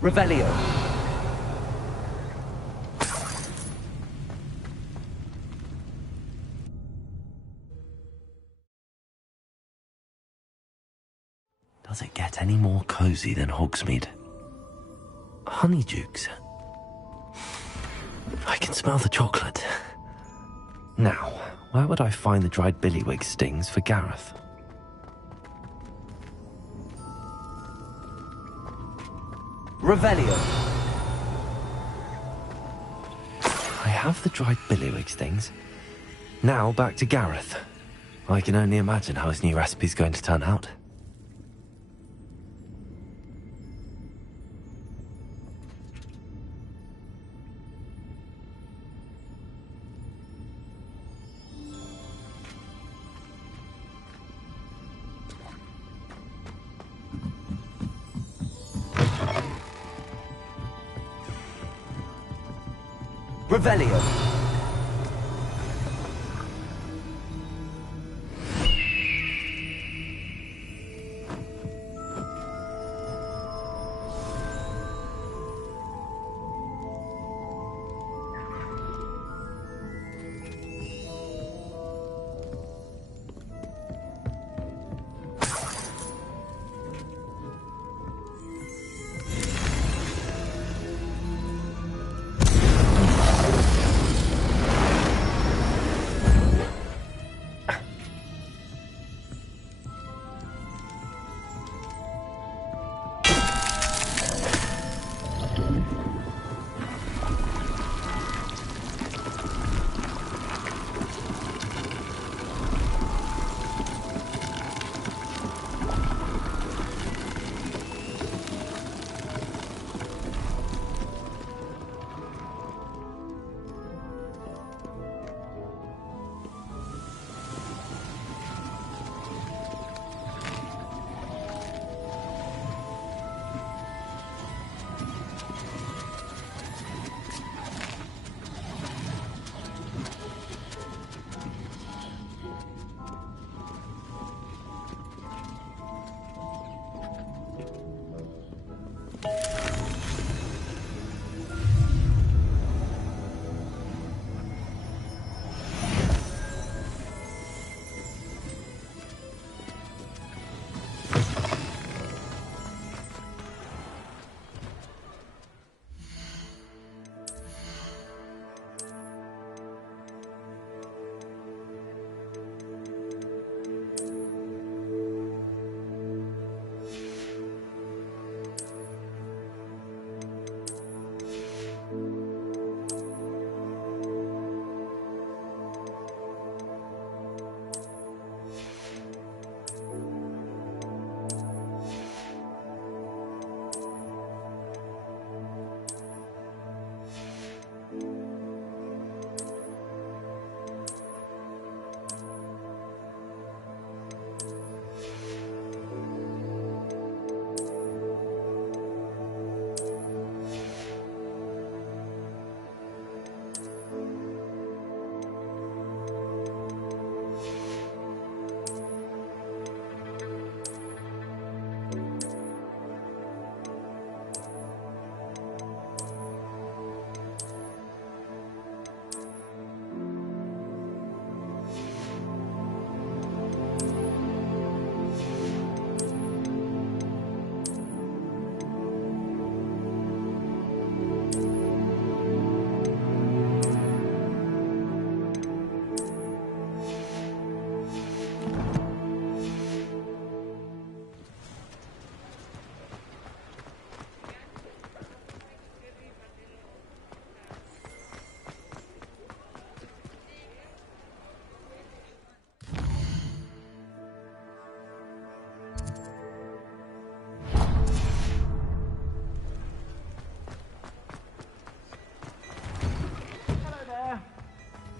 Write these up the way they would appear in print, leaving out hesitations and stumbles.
Revelio. Does it get any more cozy than Hogsmeade? Honeydukes. I can smell the chocolate. Now, where would I find the dried billywig stings for Gareth? Revelio. I have the dried billywig stings. Now back to Gareth. I can only imagine how his new recipe's going to turn out. Revelio.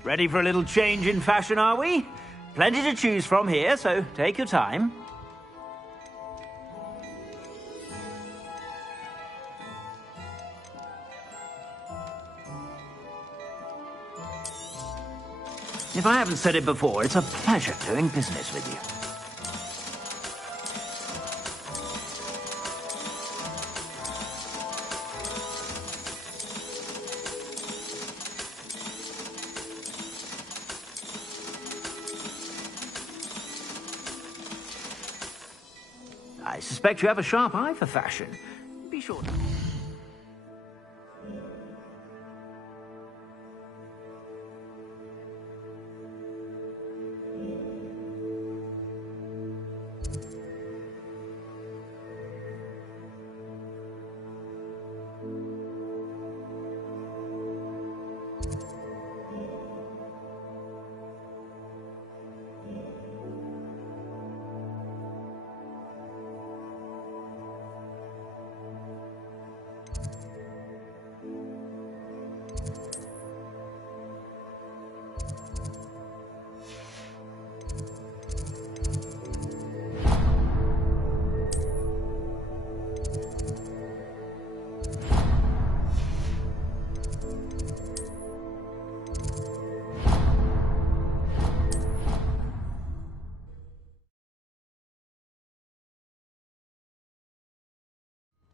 Ready for a little change in fashion, are we? Plenty to choose from here, so take your time. If I haven't said it before, it's a pleasure doing business with you. I suspect you have a sharp eye for fashion. Be sure to...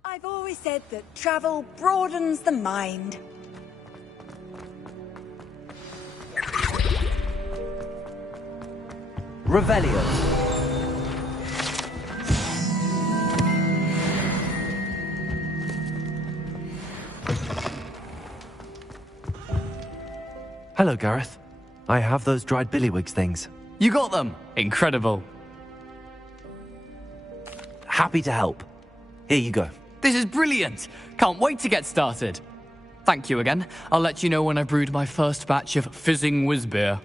I've always said that travel broadens the mind. Revelio. Hello, Gareth. I have those dried billywigs things. You got them! Incredible. Happy to help. Here you go. This is brilliant! Can't wait to get started. Thank you again. I'll let you know when I brewed my first batch of fizzing whiz beer.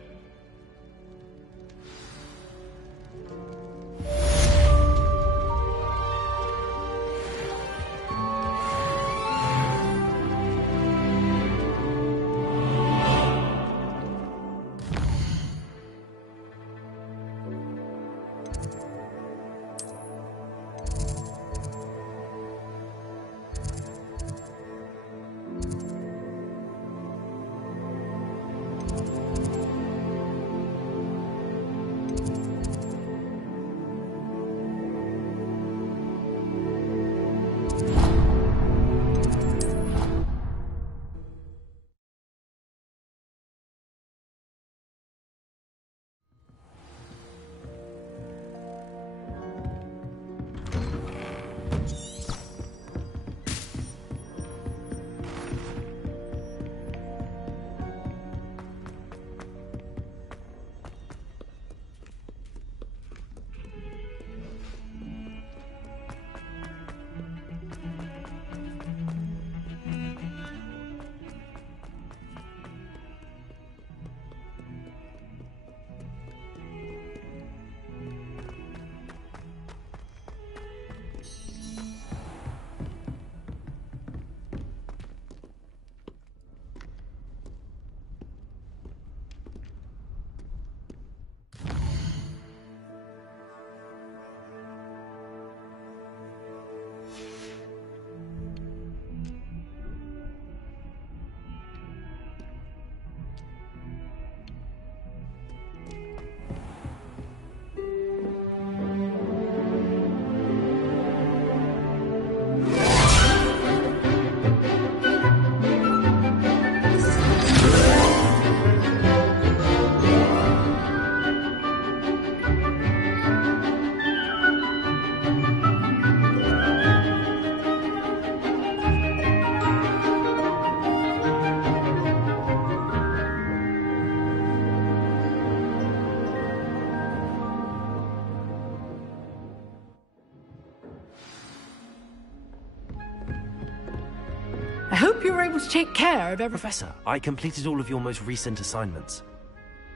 I hope you were able to take care of everything. Professor, I completed all of your most recent assignments.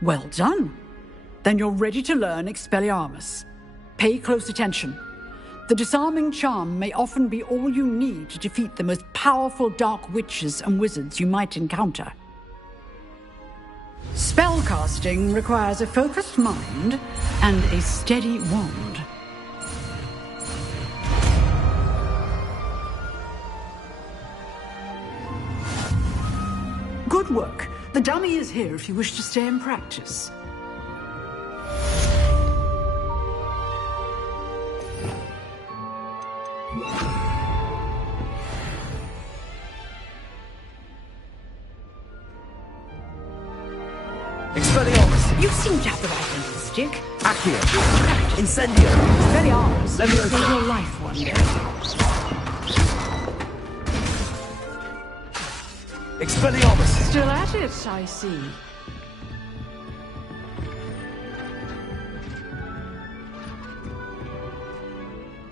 Well done. Then you're ready to learn Expelliarmus. Pay close attention. The disarming charm may often be all you need to defeat the most powerful dark witches and wizards you might encounter. Spellcasting requires a focused mind and a steady wand. Good work. The dummy is here if you wish to stay and practice. Expelliarmus! You seem to have the right end of the stick. Accio! Incendio! Expelliarmus Save your life one day. Expelliarmus! Still at it, I see.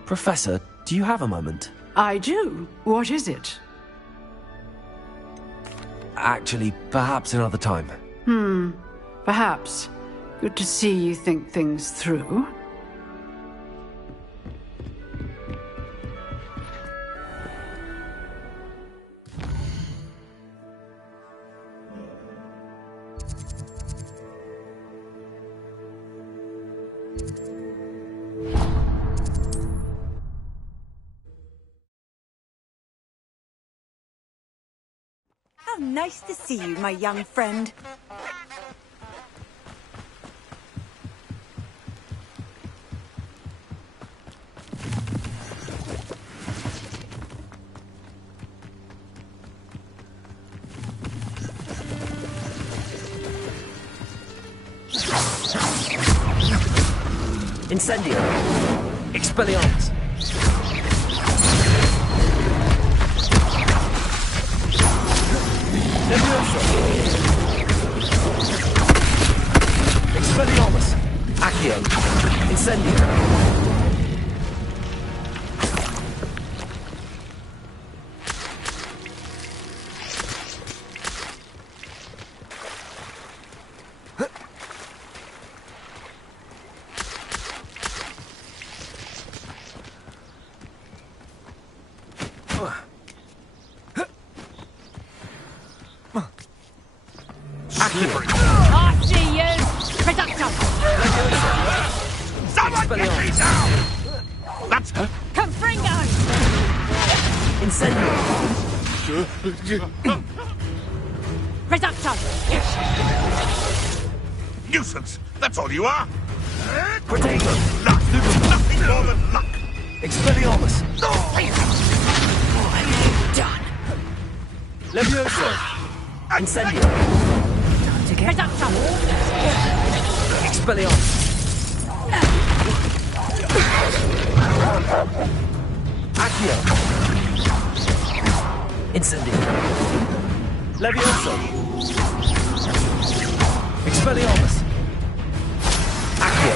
Professor, do you have a moment? I do. What is it? Actually, perhaps another time. Perhaps. Good to see you think things through. How nice to see you, my young friend. Incendio! Expelliarmus! Levioso! Expelliarmus! Accio! Incendio! After you! Reducto! Someone get me down! That's Confringo! Incendio! Reducto! nuisance. That's all you are. Protego! Luck. Nothing more than luck. Expelliarmus! Done! Levioso! Incendio! Reducto! Expelliarmus! Accio! Incendio! Levioso! Expelliarmus! Accio!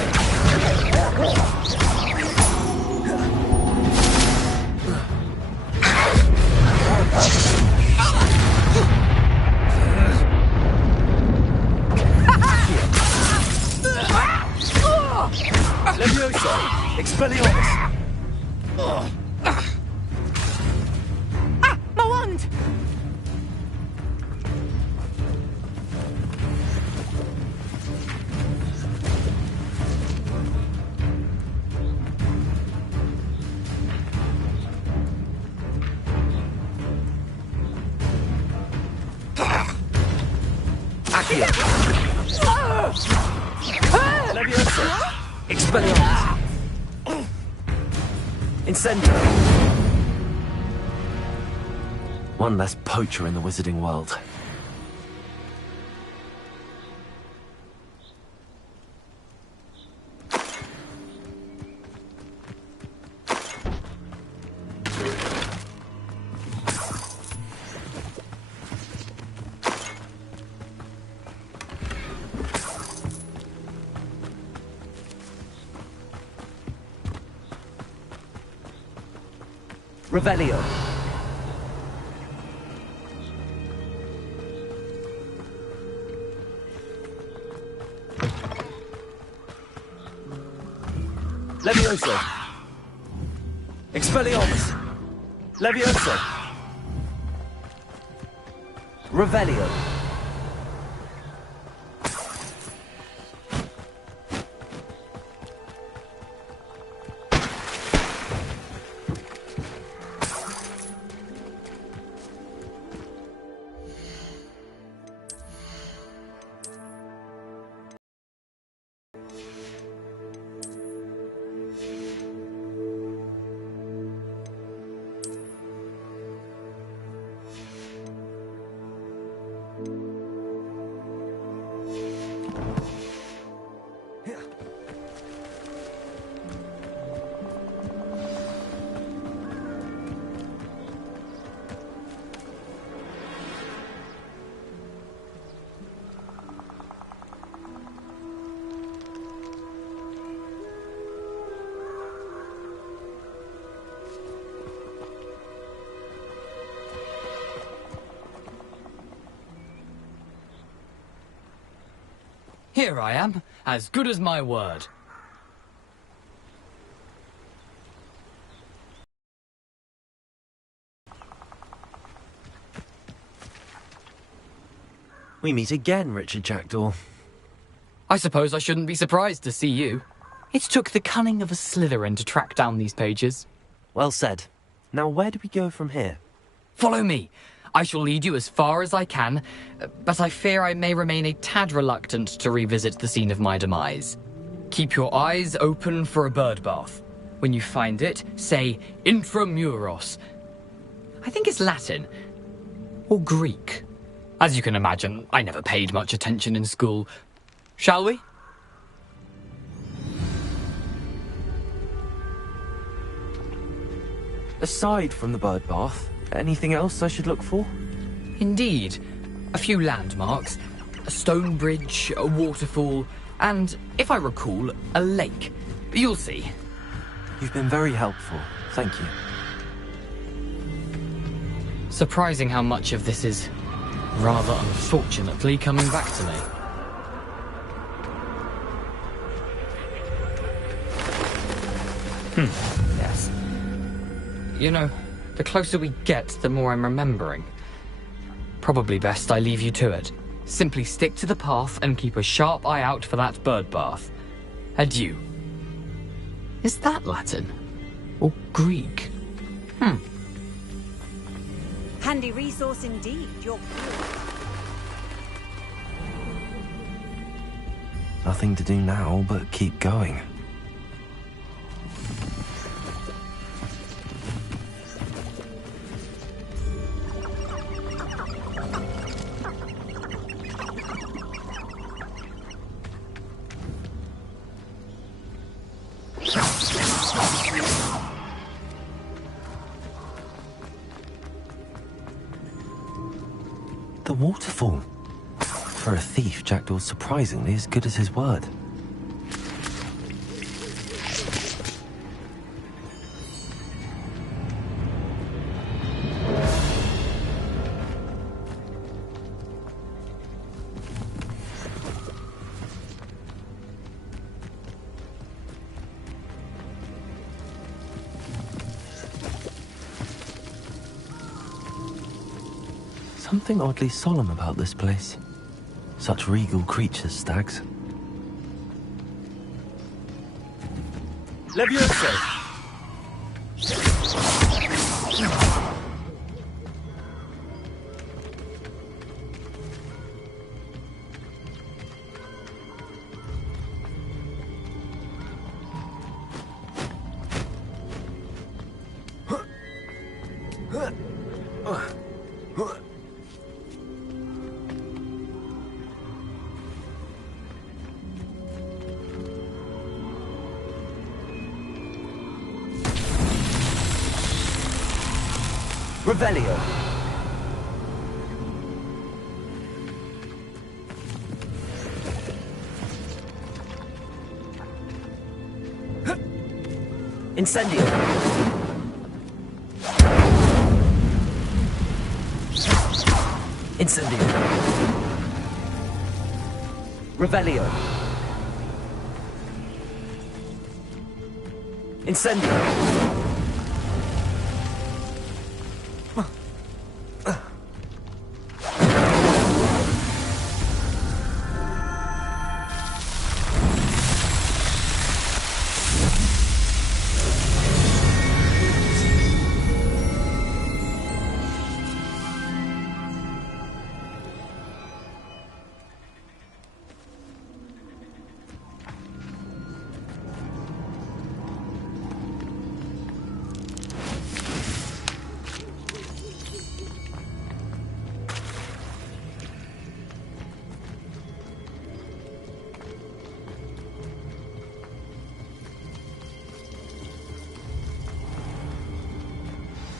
Levioso! Expelliarmus! My wand! Accio! Levioso! Expelliarmus! Incendio! One less poacher in the wizarding world. Revelio! Levioso! Expelliarmus! Levioso! Revelio! Here I am, as good as my word. We meet again, Richard Jackdaw. I suppose I shouldn't be surprised to see you. It took the cunning of a Slytherin to track down these pages. Well said. Now where do we go from here? Follow me. I shall lead you as far as I can, but I fear I may remain a tad reluctant to revisit the scene of my demise. Keep your eyes open for a bird bath. When you find it, say Intramuros. I think it's Latin. Or Greek. As you can imagine, I never paid much attention in school. Shall we? Aside from the bird bath, anything else I should look for? Indeed. A few landmarks, a stone bridge, a waterfall, and, if I recall, a lake. You'll see. You've been very helpful. Thank you. Surprising how much of this is, rather unfortunately, coming back to me. Yes. You know, the closer we get, the more I'm remembering. Probably best I leave you to it. Simply stick to the path and keep a sharp eye out for that bird bath. Adieu. Is that Latin? Or Greek? Handy resource indeed, your Nothing to do now but keep going. The waterfall. For a thief, Jackdaw's surprisingly as good as his word. Something oddly solemn about this place. Such regal creatures, stags. Levioso! Revelio. Incendio. Incendio. Revelio. Incendio.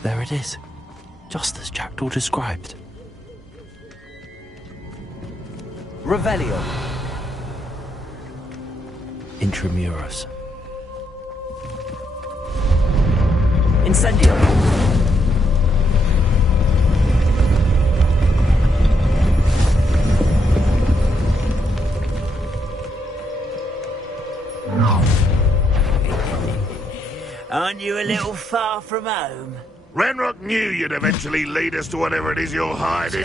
There it is, just as Jackdaw described. Revelio. Intramuros. Incendio. Aren't you a little far from home? Ranrock knew you'd eventually lead us to whatever it is you're hiding.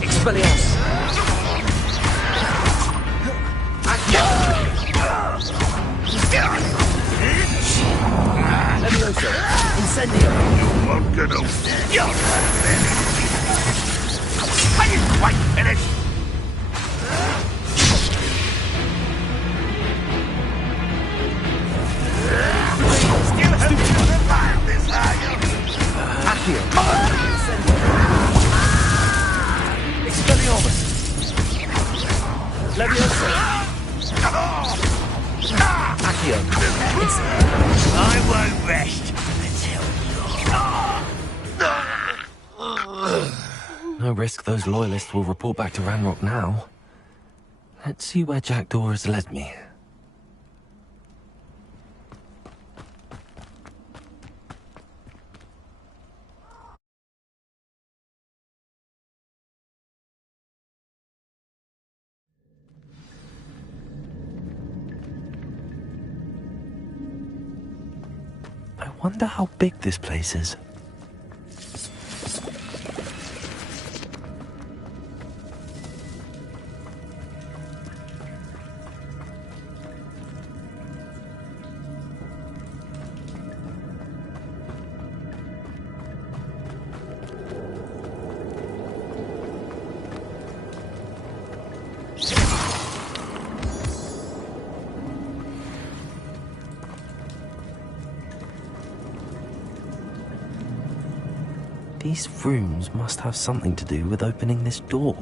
Expelliarmus. Levioso. Incendio. You won't get over. I didn't quite finish. Still hoping to survive this, are you? Accio. Incendio. Expelliarmus. Levioso. Accio. I won't rest until No risk those loyalists will report back to Ranrock now. Let's see where Jackdaw has led me. I wonder how big this place is. These rooms must have something to do with opening this door.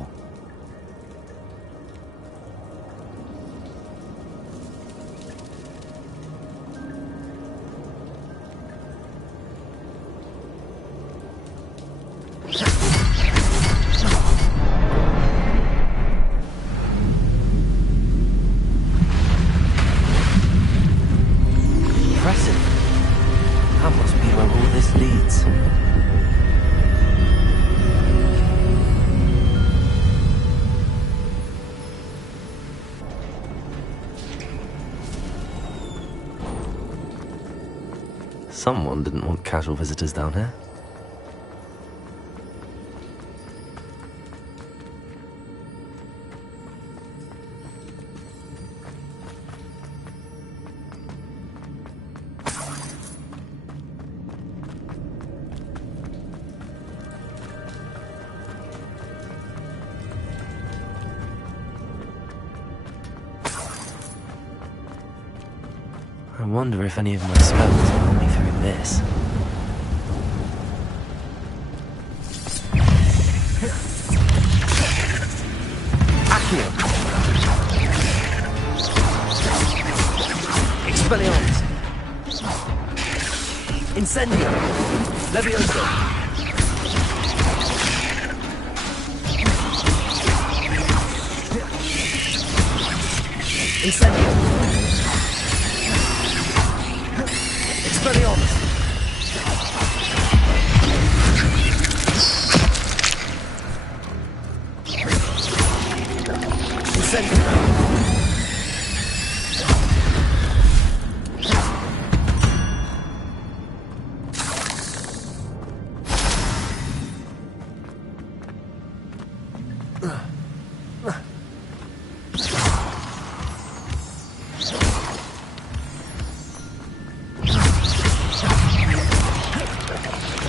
Impressive. That must be where all this leads. Someone didn't want casual visitors down here. I wonder if any of my spells will help me through this. Accio. Expelliarmus. Incendio. Levioso. Incendio. Expelliarmus. Incendio.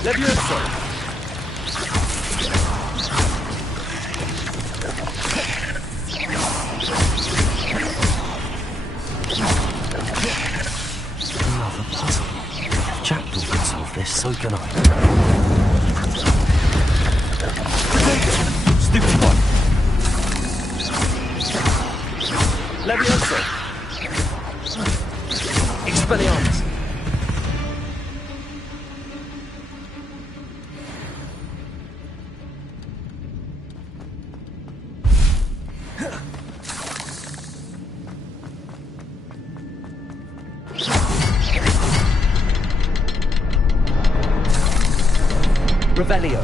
Levioso. Another puzzle. If Jackdaw can solve this, so can I. Stupid one. Levioso. Expelliarmus. Revelio.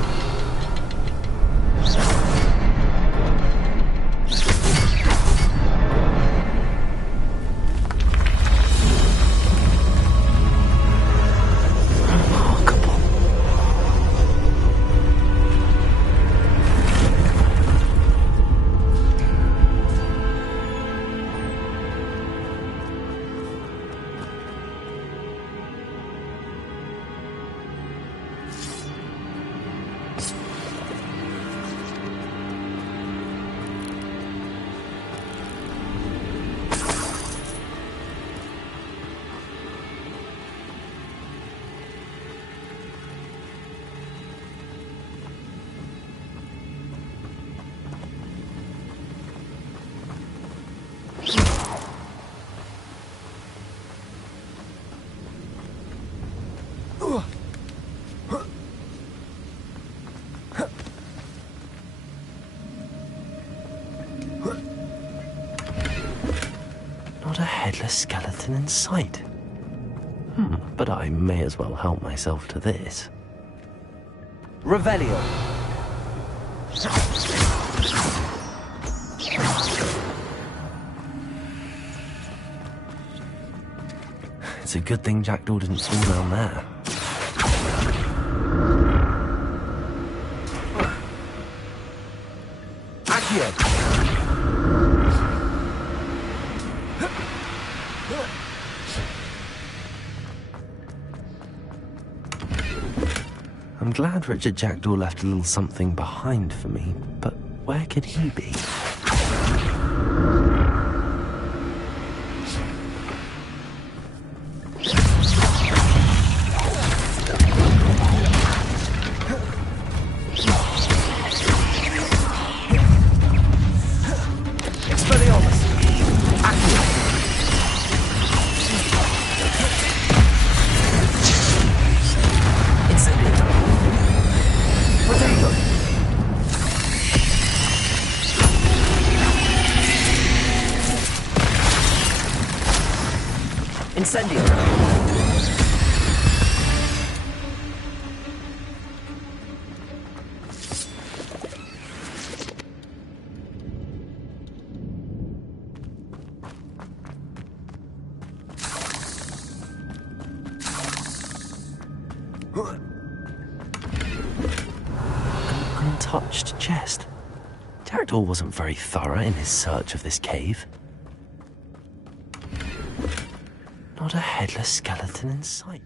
headless skeleton in sight. But I may as well help myself to this. Revelio. It's a good thing Jackdaw didn't fall down there. Accio. I'm glad Richard Jackdaw left a little something behind for me, but where could he be? Expelliarmus. Accio. Incendio. Potato. Incendio. An untouched chest. Jackdaw wasn't very thorough in his search of this cave. Not a headless skeleton in sight.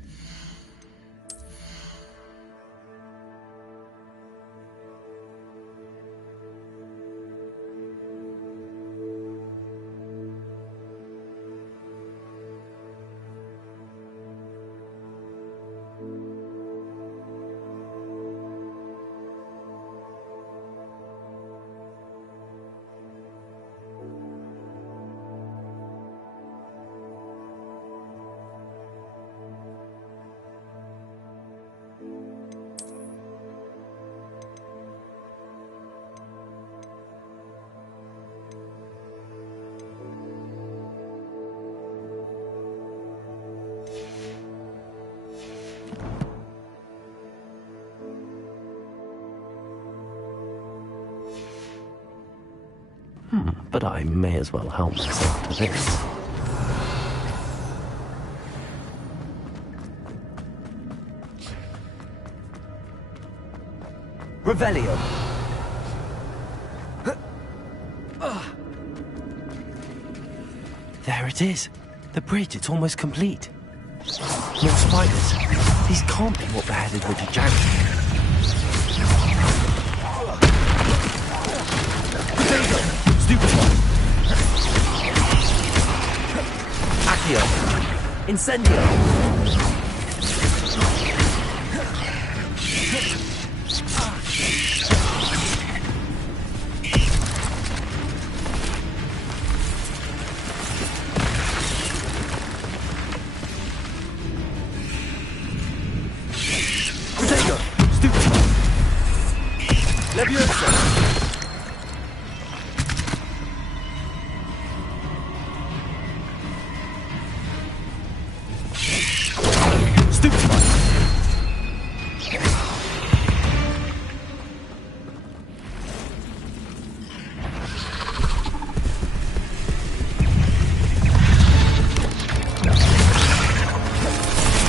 But I may as well help myself to this. Revelio. There it is. The bridge, it's almost complete. More spiders. These can't be what beheaded Richard Jackdaw. Accio. Incendio. Potato. Stupefy. Leviosa.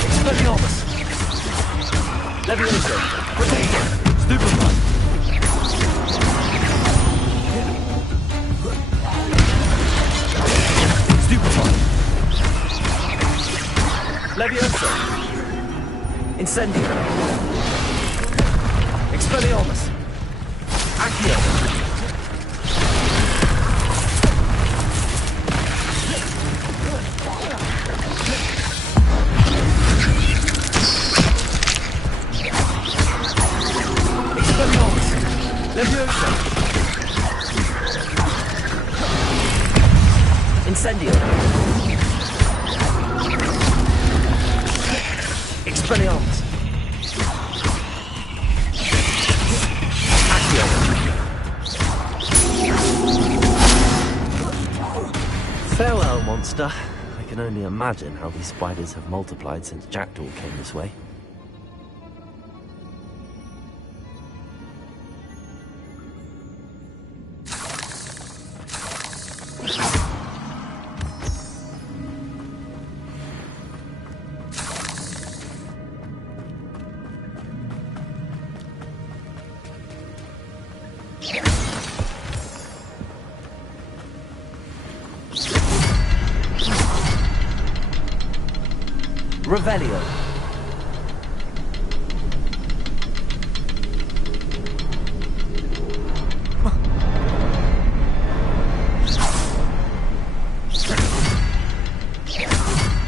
Expelliarmus. Leviosa. Potato. Stupefy. Stupefy. Leviosa. Incendio. Expelliarmus. Accio. Leviosa. Incendio. Expelliarmus. Accio. Farewell, monster. I can can only imagine how these spiders have multiplied since Jackdaw came this way. Revelio.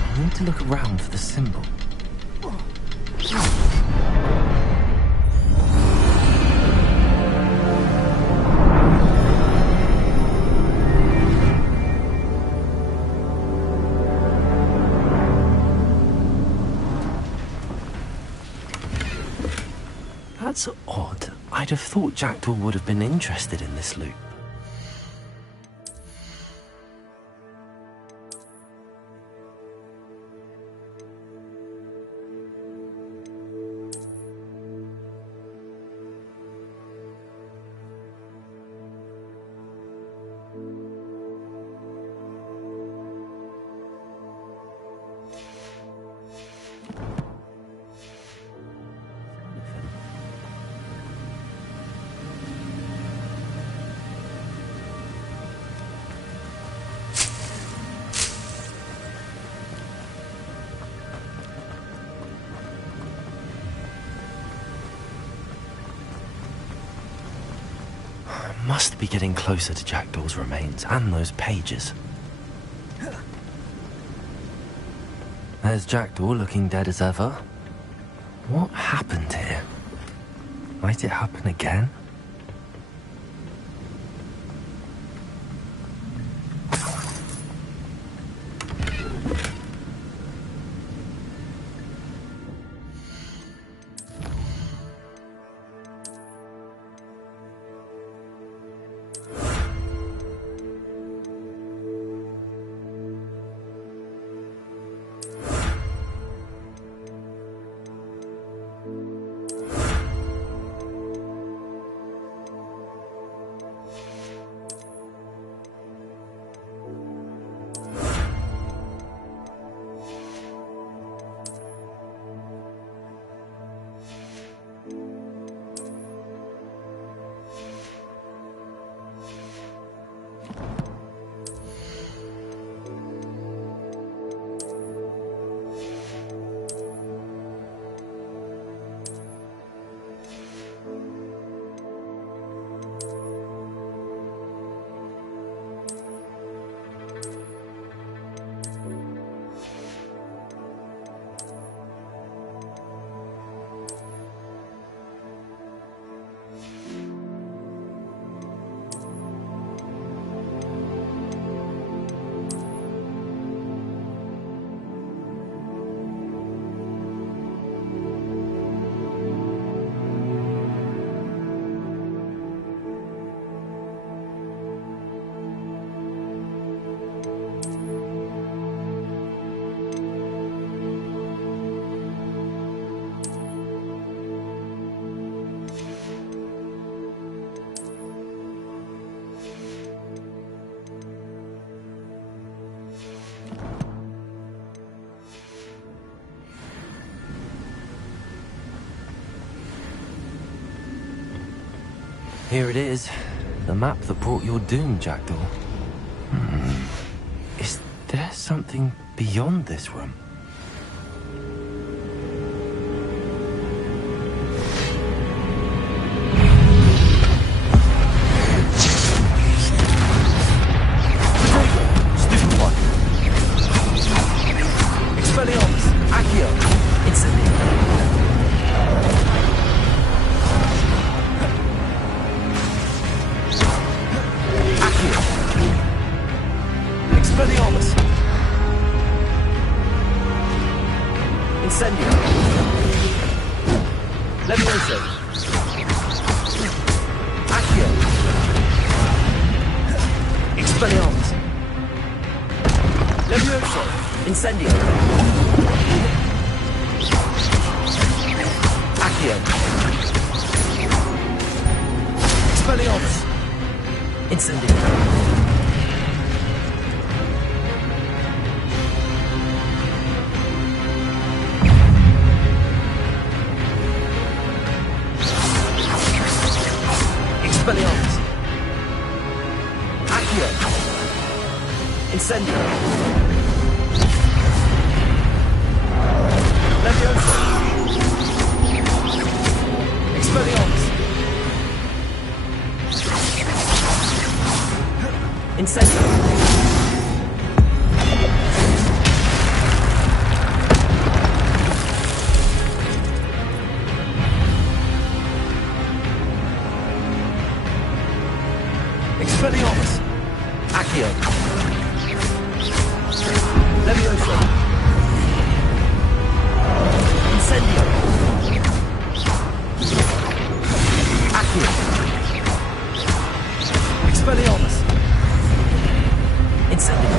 I need to look around for the symbol. That's odd. I'd have thought Jackdaw would have been interested in this loop. Must be getting closer to Jackdaw's remains and those pages. There's Jackdaw looking dead as ever. What happened here? Might it happen again? Here it is. The map that brought your doom, Jackdaw. Is there something beyond this room? Stupid one. Expelliarmus. Accio. Incendio. Expelliarmus! Incendio! Levioso! Accio! Expelliarmus! Levioso! Incendio. Accio. Expelliarmus. Incendio. Expelliarmus. Accio. Incendio. Leviosa. Expelliarmus. Incendio. Expelliarmus. Accio. Leviosa. Incendio. Accio. Expelliarmus. Incendio.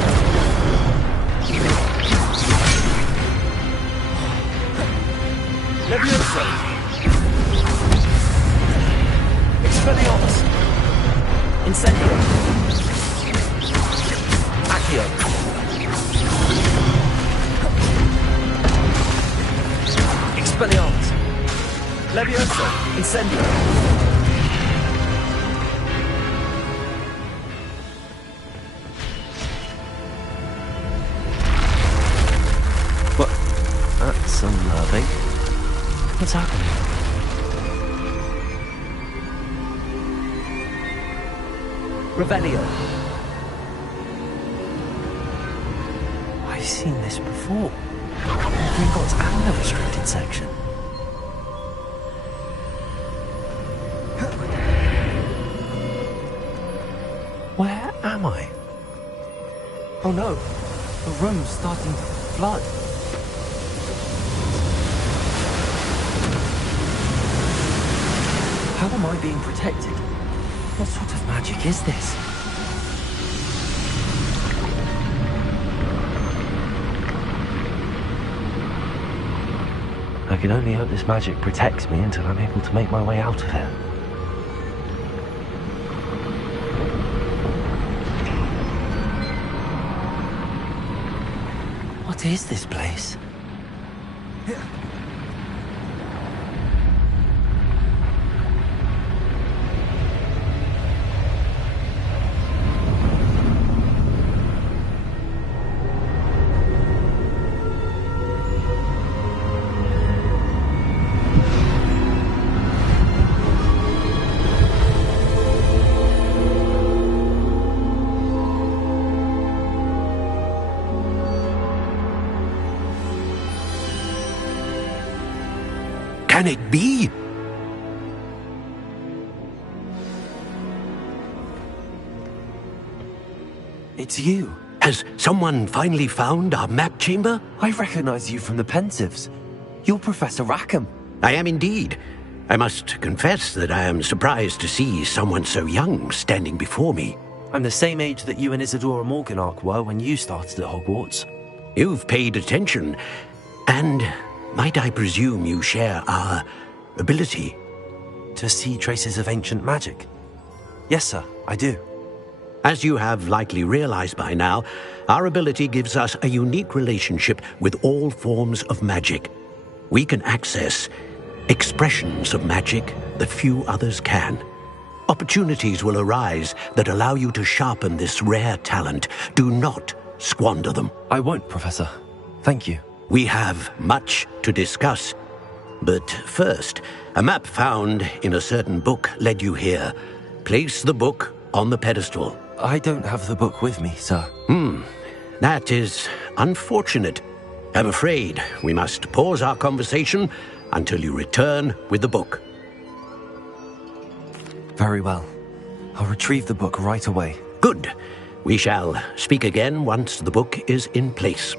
Leviosa. Expelliarmus. Incendio. Accio. Expelliarmus. Leviosa. Incendio. What? That's unnerving. What's happening? Revelio. I've seen this before. Gringotts and the restricted section. Where am I? Oh no, the room's starting to flood. How am I being protected? What sort of magic is this? I can only hope this magic protects me until I'm able to make my way out of here. What is this place? Can it be? It's you. Has someone finally found our map chamber? I recognize you from the Pensieves. You're Professor Rackham. I am indeed. I must confess that I am surprised to see someone so young standing before me. I'm the same age that you and Isadora Morganach were when you started at Hogwarts. You've paid attention, and might I presume you share our ability? To see traces of ancient magic? Yes, sir, I do. As you have likely realized by now, our ability gives us a unique relationship with all forms of magic. We can access expressions of magic that few others can. Opportunities will arise that allow you to sharpen this rare talent. Do not squander them. I won't, Professor. Thank you. We have much to discuss. But first, a map found in a certain book led you here. Place the book on the pedestal. I don't have the book with me, sir. That is unfortunate. I'm afraid we must pause our conversation until you return with the book. Very well. I'll retrieve the book right away. Good. We shall speak again once the book is in place.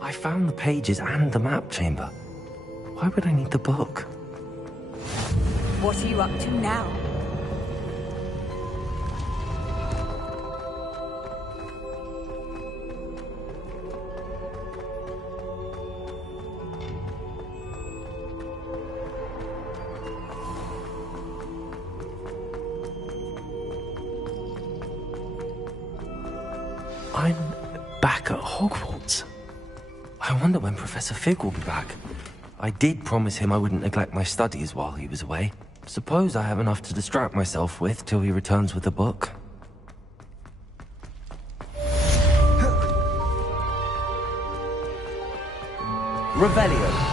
I found the pages and the map chamber. Why would I need the book? What are you up to now? I'm back at Hogwarts. I wonder when Professor Fig will be back. I did promise him I wouldn't neglect my studies while he was away. Suppose I have enough to distract myself with till he returns with a book. Revelio.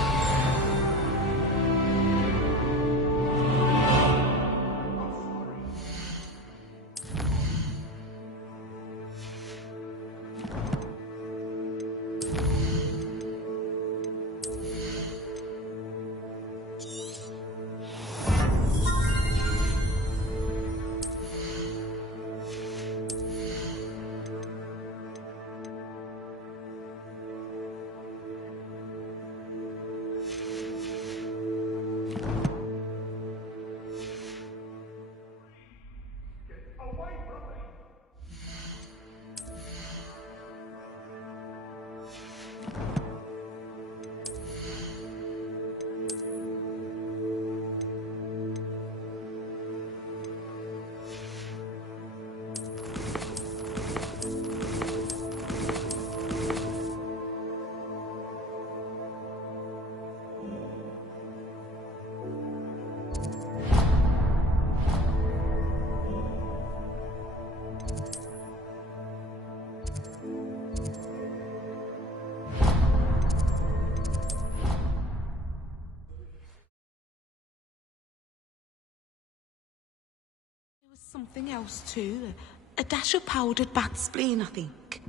Something else too. A dash of powdered bat spleen, I think.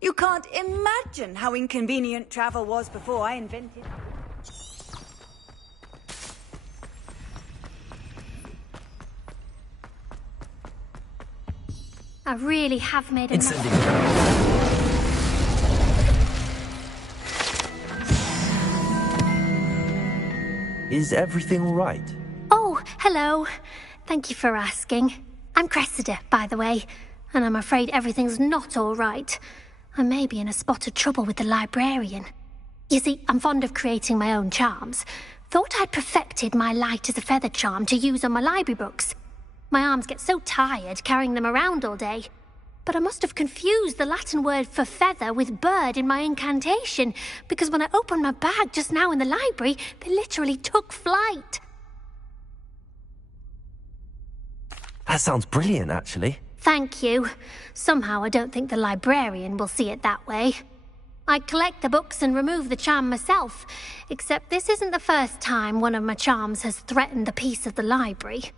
You can't imagine how inconvenient travel was before I invented it. I really have made a mess. Is everything all right? Oh, hello. Thank you for asking. I'm Cressida, by the way, and I'm afraid everything's not all right. I may be in a spot of trouble with the librarian. You see, I'm fond of creating my own charms. Thought I'd perfected my light as a feather charm to use on my library books. My arms get so tired carrying them around all day. But I must have confused the Latin word for feather with bird in my incantation, because when I opened my bag just now in the library, they literally took flight. That sounds brilliant, actually. Thank you. Somehow I don't think the librarian will see it that way. I collect the books and remove the charm myself, except this isn't the first time one of my charms has threatened the peace of the library.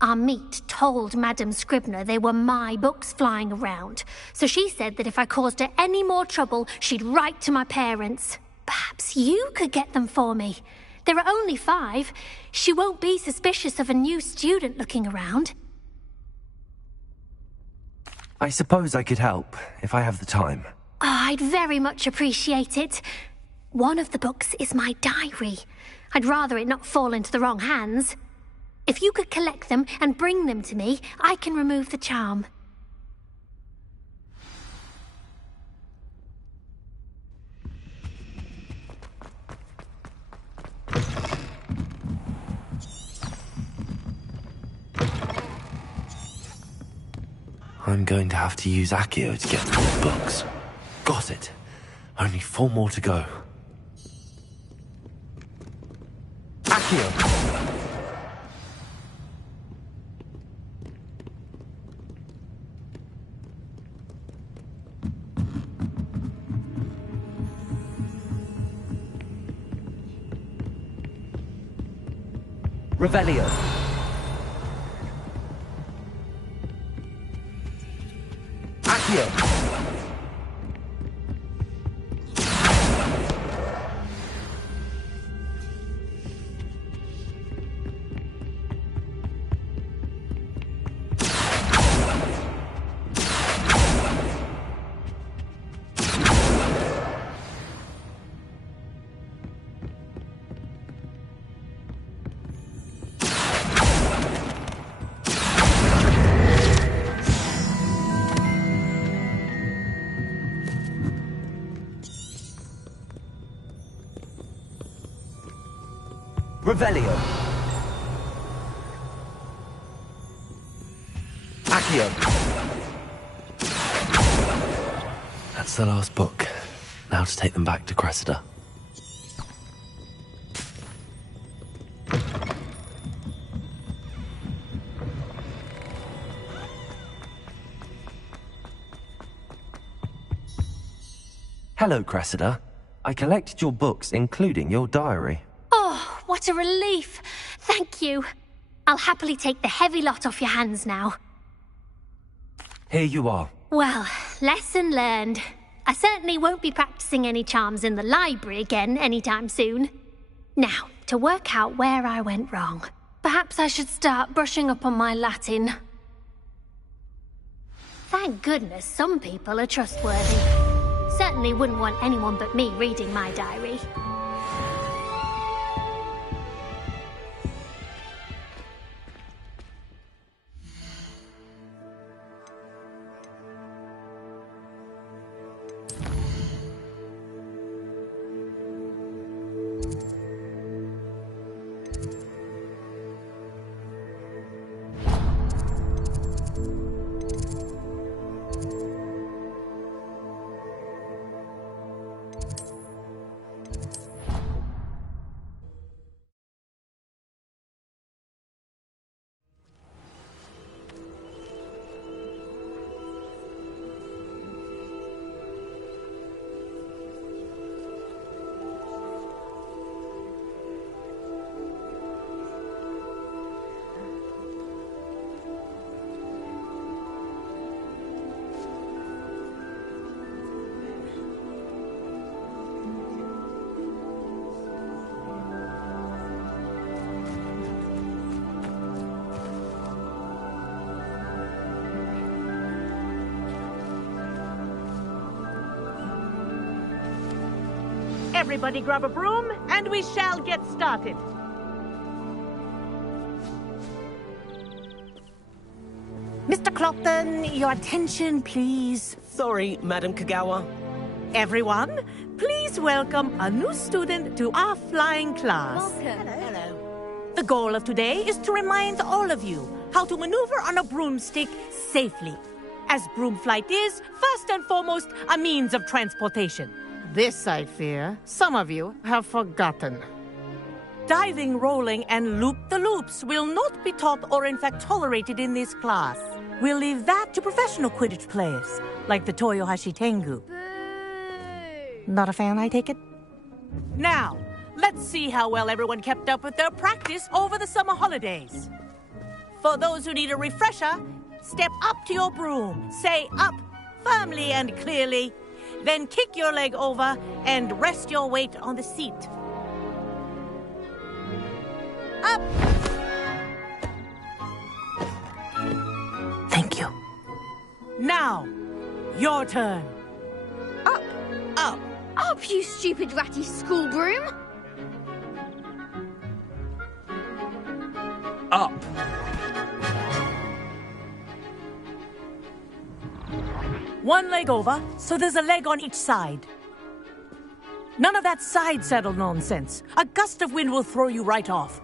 Our meet told Madame Scribner they were my books flying around, so she said that if I caused her any more trouble, she'd write to my parents. Perhaps you could get them for me. There are only 5. She won't be suspicious of a new student looking around. I suppose I could help, if I have the time. Oh, I'd very much appreciate it. One of the books is my diary. I'd rather it not fall into the wrong hands. If you could collect them and bring them to me, I can remove the charm. I'm going to have to use Accio to get to the books. Got it. Only 4 more to go. Accio! Revelio. Accio. Revelio. Accio. That's the last book. Now to take them back to Cressida. Hello, Cressida. I collected your books, including your diary. Oh, what a relief. Thank you. I'll happily take the heavy lot off your hands now. Here you are. Well, lesson learned. I certainly won't be practicing any charms in the library again anytime soon. Now, to work out where I went wrong. Perhaps I should start brushing up on my Latin. Thank goodness some people are trustworthy. Certainly wouldn't want anyone but me reading my diary. Everybody grab a broom, and we shall get started. Mr. Clopton, your attention, please. Sorry, Madam Kagawa. Everyone, please welcome a new student to our flying class. Welcome. Hello. The goal of today is to remind all of you how to maneuver on a broomstick safely, as broom flight is, first and foremost, a means of transportation. This, I fear, some of you have forgotten. Diving, rolling, and loop-the-loops will not be taught or in fact tolerated in this class. We'll leave that to professional Quidditch players, like the Toyohashi Tengu. Not a fan, I take it? Now, let's see how well everyone kept up with their practice over the summer holidays. For those who need a refresher, step up to your broom, say up firmly and clearly, then kick your leg over and rest your weight on the seat. Up! Thank you. Now, your turn. Up. Up. Up, you stupid ratty school broom. Up. One leg over, so there's a leg on each side. None of that side saddle nonsense. A gust of wind will throw you right off.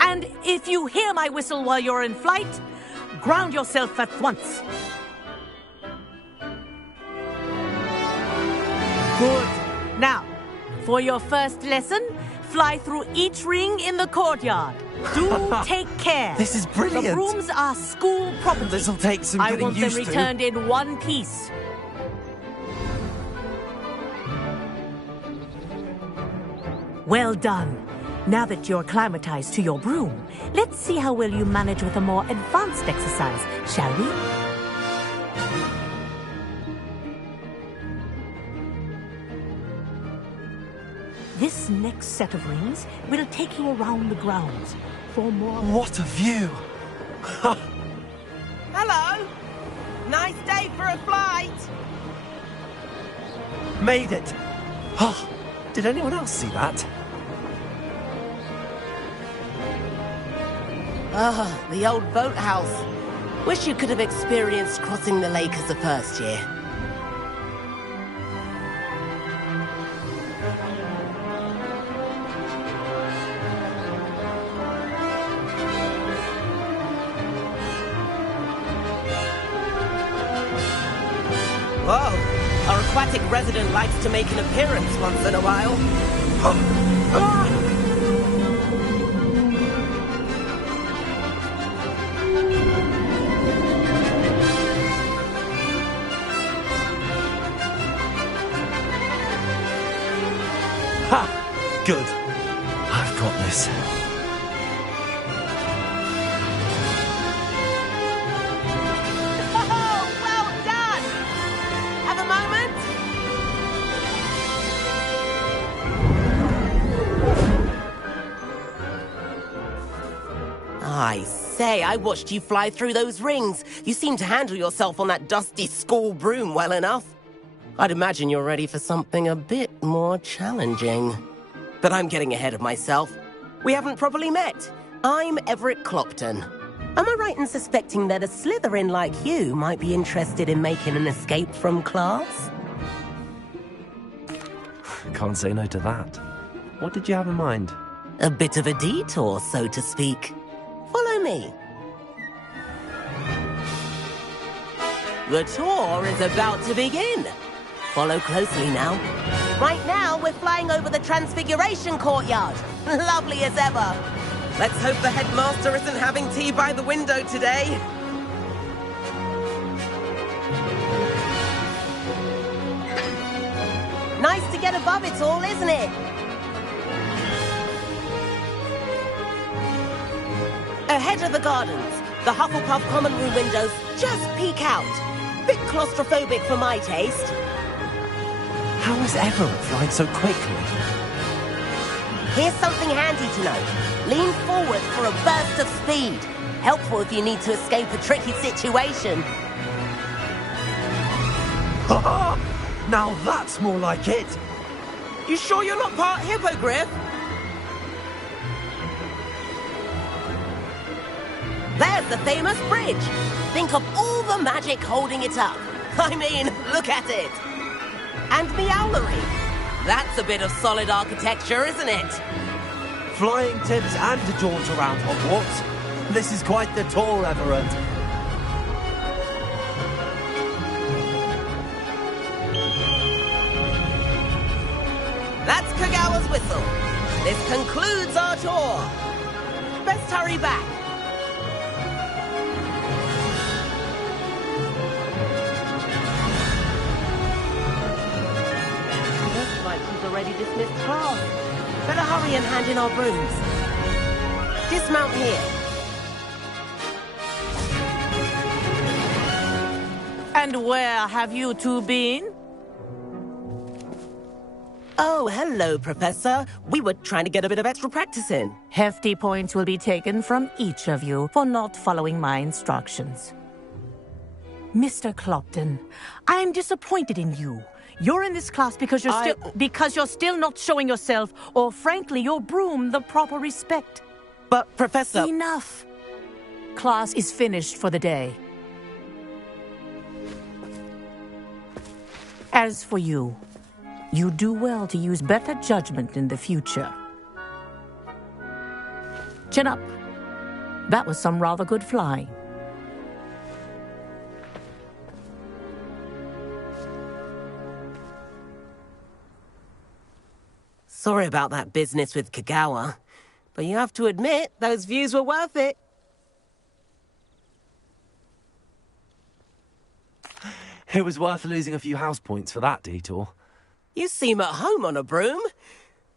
And if you hear my whistle while you're in flight, ground yourself at once. Good. Now, for your first lesson, Fly through each ring in the courtyard. Do take care. This is brilliant. The brooms are school property. This'll take some I getting want them used to. returned in one piece. Well done. Now that you're acclimatized to your broom, let's see how well you manage with a more advanced exercise, shall we? This next set of rings will take you around the grounds for more... What a view! Hello! Nice day for a flight! Made it! Oh, did anyone else see that? Ah, the old boathouse. Wish you could have experienced crossing the lake as a first year. Whoa, our aquatic resident likes to make an appearance once in a while. Ha! Good. I've got this. Oh, well done! Have a moment? I say, I watched you fly through those rings. You seem to handle yourself on that dusty school broom well enough. I'd imagine you're ready for something a bit more challenging. But I'm getting ahead of myself. We haven't properly met. I'm Everett Clopton. Am I right in suspecting that a Slytherin like you might be interested in making an escape from class? Can't say no to that. What did you have in mind? A bit of a detour, so to speak. Follow me. The tour is about to begin. Follow closely now. Right now, we're flying over the Transfiguration Courtyard. Lovely as ever. Let's hope the headmaster isn't having tea by the window today. Nice to get above it all, isn't it? Ahead of the gardens, the Hufflepuff common room windows just peek out. Bit claustrophobic for my taste. How is Everett flying so quickly? Here's something handy to know. Lean forward for a burst of speed. Helpful if you need to escape a tricky situation. Now that's more like it. You sure you're not part hippogriff? There's the famous bridge. Think of all the magic holding it up. I mean, look at it. And the owlery. That's a bit of solid architecture, isn't it? Flying tips and a jaunt around Hogwarts. This is quite the tour, Everett. That's Kagawa's whistle. This concludes our tour. Best hurry back. Looks like she's already dismissed class. Better hurry and hand in our brooms. Dismount here. And where have you two been? Oh, hello, Professor. We were trying to get a bit of extra practice in. Hefty points will be taken from each of you for not following my instructions. Mr. Clopton, I am disappointed in you. You're in this class because you're still not showing yourself, or frankly, your broom the proper respect. But, Professor... Enough. Class is finished for the day. As for you, you do well to use better judgment in the future. Chin up. That was some rather good flying. Sorry about that business with Kagawa, but you have to admit, those views were worth it. It was worth losing a few house points for that detour. You seem at home on a broom.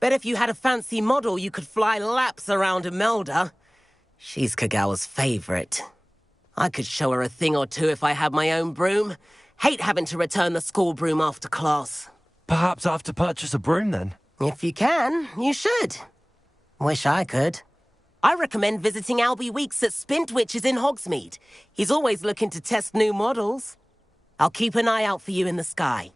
Bet if you had a fancy model, you could fly laps around Imelda. She's Kagawa's favorite. I could show her a thing or two if I had my own broom. Hate having to return the school broom after class. Perhaps I have to purchase a broom then? If you can, you should. Wish I could. I recommend visiting Albie Weeks at Spintwitches in Hogsmeade. He's always looking to test new models. I'll keep an eye out for you in the sky.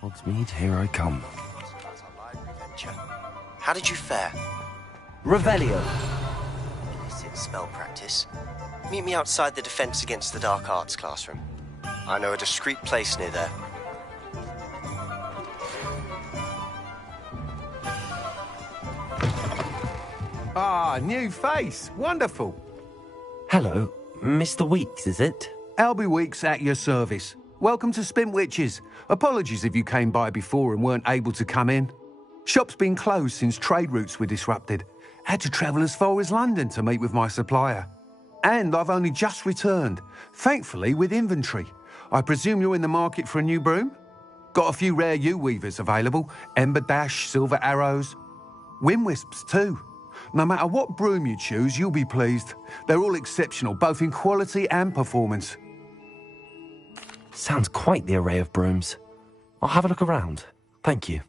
Hogsmeade, here I come. How did you fare? Revelio. Illicit spell practice. Meet me outside the Defense Against the Dark Arts classroom. I know a discreet place near there. Ah, new face. Wonderful. Hello, Mr. Weeks, is it? Albie Weeks at your service. Welcome to Spintwitches. Apologies if you came by before and weren't able to come in. Shop's been closed since trade routes were disrupted. Had to travel as far as London to meet with my supplier. And I've only just returned, thankfully with inventory. I presume you're in the market for a new broom? Got a few rare U-weavers available. Ember Dash, Silver Arrows. Wind Wisps too. No matter what broom you choose, you'll be pleased. They're all exceptional, both in quality and performance. Sounds quite the array of brooms. I'll have a look around. Thank you.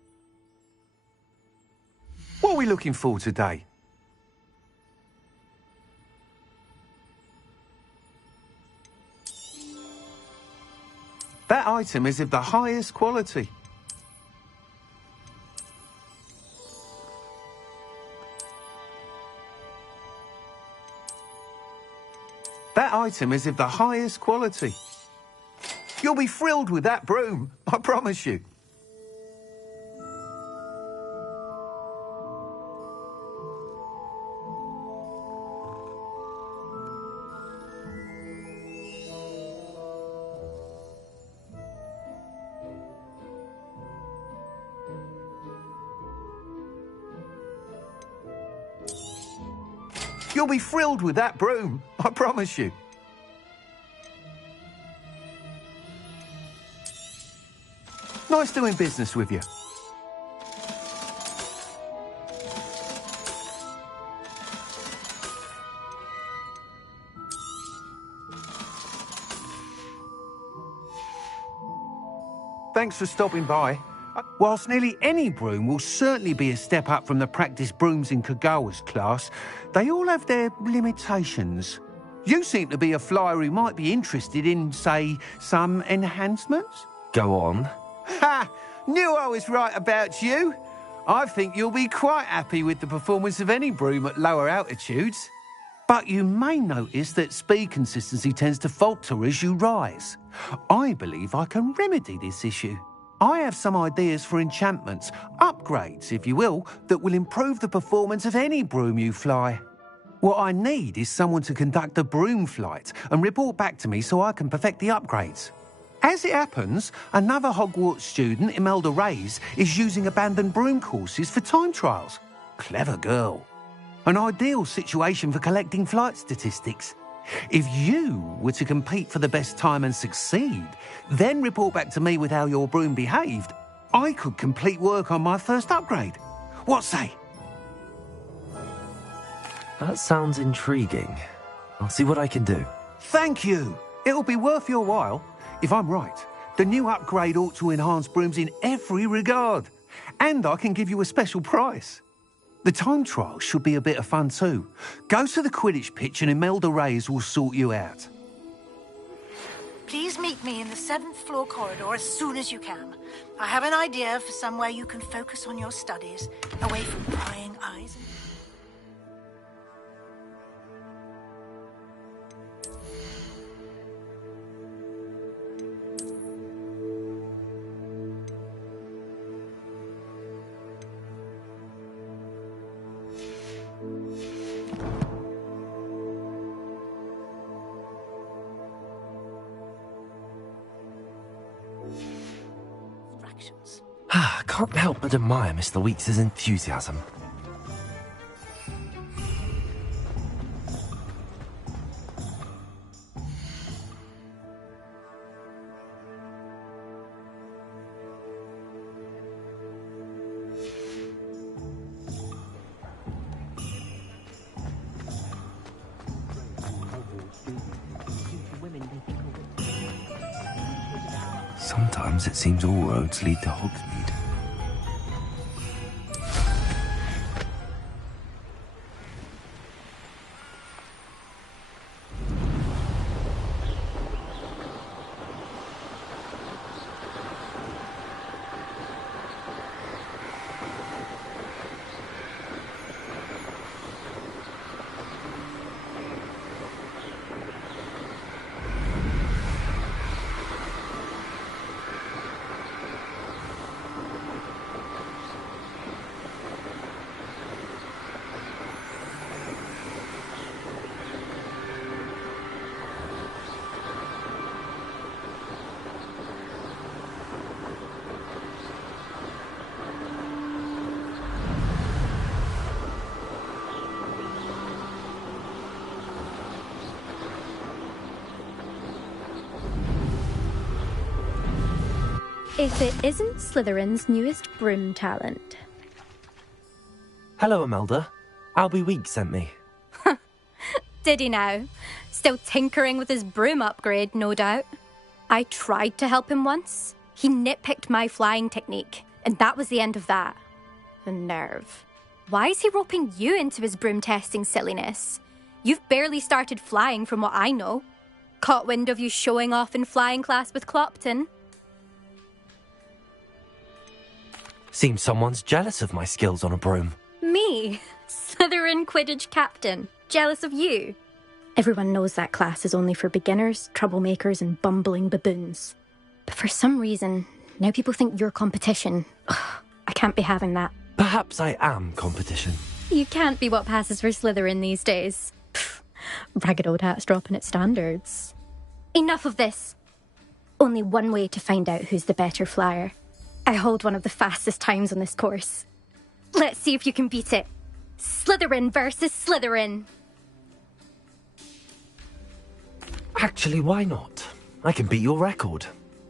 What are we looking for today? That item is of the highest quality. That item is of the highest quality. You'll be thrilled with that broom, I promise you. You'll be thrilled with that broom, I promise you. Nice doing business with you. Thanks for stopping by. Whilst nearly any broom will certainly be a step up from the practice brooms in Kagawa's class, they all have their limitations. You seem to be a flyer who might be interested in, say, some enhancements? Go on. Ha! Knew I was right about you. I think you'll be quite happy with the performance of any broom at lower altitudes. But you may notice that speed consistency tends to falter as you rise. I believe I can remedy this issue. I have some ideas for enchantments, upgrades, if you will, that will improve the performance of any broom you fly. What I need is someone to conduct a broom flight and report back to me so I can perfect the upgrades. As it happens, another Hogwarts student, Imelda Reyes, is using abandoned broom courses for time trials. Clever girl. An ideal situation for collecting flight statistics. If you were to compete for the best time and succeed, then report back to me with how your broom behaved, I could complete work on my first upgrade. What say? That sounds intriguing. I'll see what I can do. Thank you. It'll be worth your while. If I'm right, the new upgrade ought to enhance brooms in every regard. And I can give you a special price. The time trial should be a bit of fun too. Go to the Quidditch pitch and Imelda Reyes will sort you out. Please meet me in the 7th floor corridor as soon as you can. I have an idea for somewhere you can focus on your studies, away from prying eyes. connections. I can't help but admire Mr. Weeks' enthusiasm. Sometimes it seems all roads lead to Hogsmeade. If it isn't Slytherin's newest broom talent. Hello, Imelda. Albie Weeks sent me. Did he now? Still tinkering with his broom upgrade, no doubt. I tried to help him once. He nitpicked my flying technique, and that was the end of that. The nerve. Why is he roping you into his broom testing silliness? You've barely started flying from what I know. Caught wind of you showing off in flying class with Clopton. Seems someone's jealous of my skills on a broom. Me? Slytherin Quidditch captain. Jealous of you? Everyone knows that class is only for beginners, troublemakers, and bumbling baboons. But for some reason, now people think you're competition. Ugh, I can't be having that. Perhaps I am competition. You can't be what passes for Slytherin these days. Pfft, ragged old hat's dropping its standards. Enough of this. Only one way to find out who's the better flyer. I hold one of the fastest times on this course. Let's see if you can beat it. Slytherin versus Slytherin. Actually, why not? I can beat your record.